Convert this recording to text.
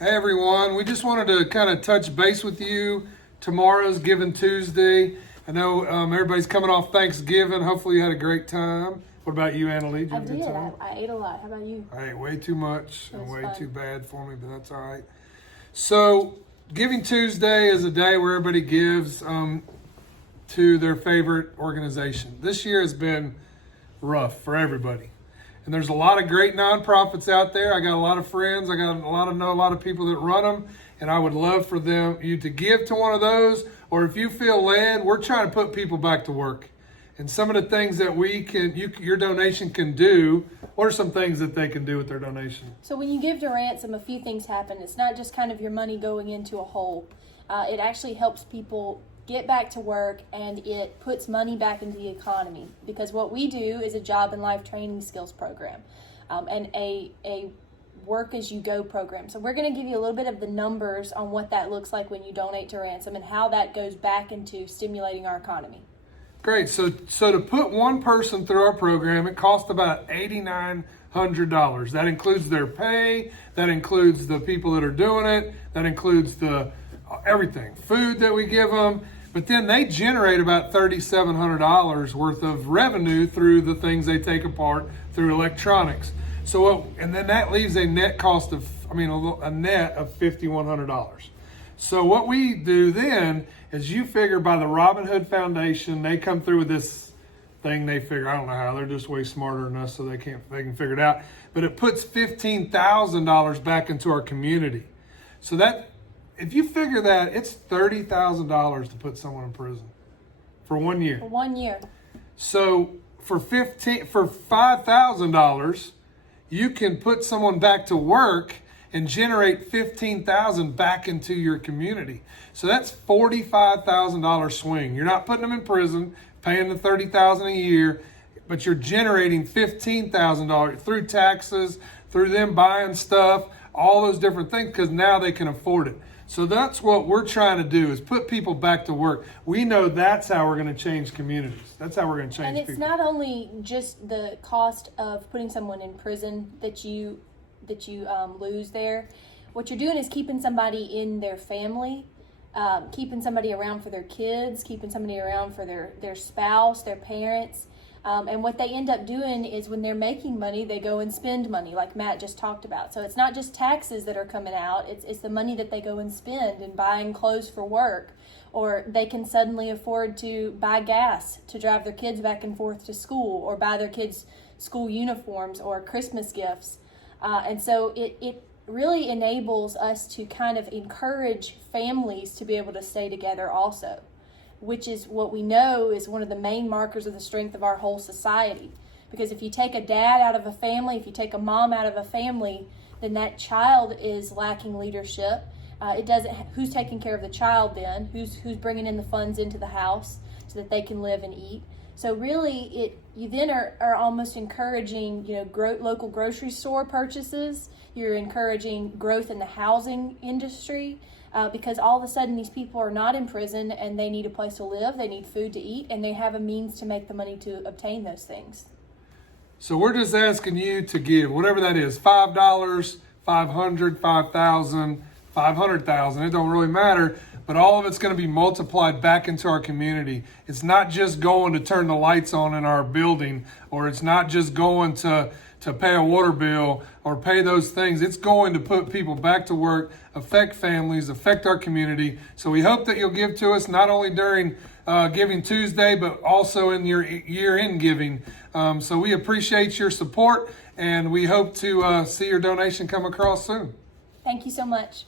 Hey everyone, we just wanted to kind of touch base with you. Tomorrow's Giving Tuesday. I know everybody's coming off Thanksgiving. Hopefully you had a great time. What about you, Annalee? Did you I have a good did. time? I ate a lot. How about you? I ate way too much and It was way fun. too bad for me, but that's all right. So Giving Tuesday is a day where everybody gives to their favorite organization. This year has been rough for everybody. And there's a lot of great nonprofits out there. I got a lot of friends. I know a lot of people that run them, and I would love for you to give to one of those. Or if you feel led, we're trying to put people back to work. And some of the things that your donation can do. What are some things that they can do with their donation? So when you give to Ransom, a few things happen. It's not just kind of your money going into a hole. It actually helps people get back to work, and it puts money back into the economy, because what we do is a job and life training skills program and a work as you go program. So we're going to give you a little bit of the numbers on what that looks like when you donate to Ransom and how that goes back into stimulating our economy. Great. So to put one person through our program, it costs about $8,900. That includes their pay. That includes the people that are doing it. That includes everything, food that we give them. But then they generate about $3,700 worth of revenue through the things they take apart through electronics. And then that leaves a net cost of, a net of $5,100. So what we do then is you figure by the Robin Hood Foundation, they come through with this thing they figure, I don't know how, they're just way smarter than us, so they can figure it out. But it puts $15,000 back into our community. So that, if you figure that, it's $30,000 to put someone in prison for 1 year. For 1 year. So for $5,000, you can put someone back to work and generate $15,000 back into your community. So that's $45,000 swing. You're not putting them in prison, paying the $30,000 a year, but you're generating $15,000 through taxes, through them buying stuff, all those different things, because now they can afford it. So that's what we're trying to do, is put people back to work. We know that's how we're going to change communities. That's how we're going to change people. And it's not only just the cost of putting someone in prison that you lose there. What you're doing is keeping somebody in their family, keeping somebody around for their kids, keeping somebody around for their spouse, their parents. And what they end up doing is when they're making money, they go and spend money, like Matt just talked about. So it's not just taxes that are coming out, it's the money that they go and spend in buying clothes for work, or they can suddenly afford to buy gas to drive their kids back and forth to school, or buy their kids school uniforms or Christmas gifts. And so it really enables us to kind of encourage families to be able to stay together also, which is what we know is one of the main markers of the strength of our whole society. Because if you take a dad out of a family, if you take a mom out of a family, then that child is lacking leadership. Who's taking care of the child then? Who's bringing in the funds into the house so that they can live and eat? So really, you then are almost encouraging, local grocery store purchases. You're encouraging growth in the housing industry because all of a sudden these people are not in prison and they need a place to live, they need food to eat, and they have a means to make the money to obtain those things. So we're just asking you to give, whatever that is, $5, $500, $5,000, $500,000. It don't really matter. But all of it's going to be multiplied back into our community. It's not just going to turn the lights on in our building, or it's not just going to pay a water bill or pay those things. It's going to put people back to work, affect families, affect our community. So we hope that you'll give to us not only during Giving Tuesday, but also in your year-end giving. So we appreciate your support, and we hope to see your donation come across soon. Thank you so much.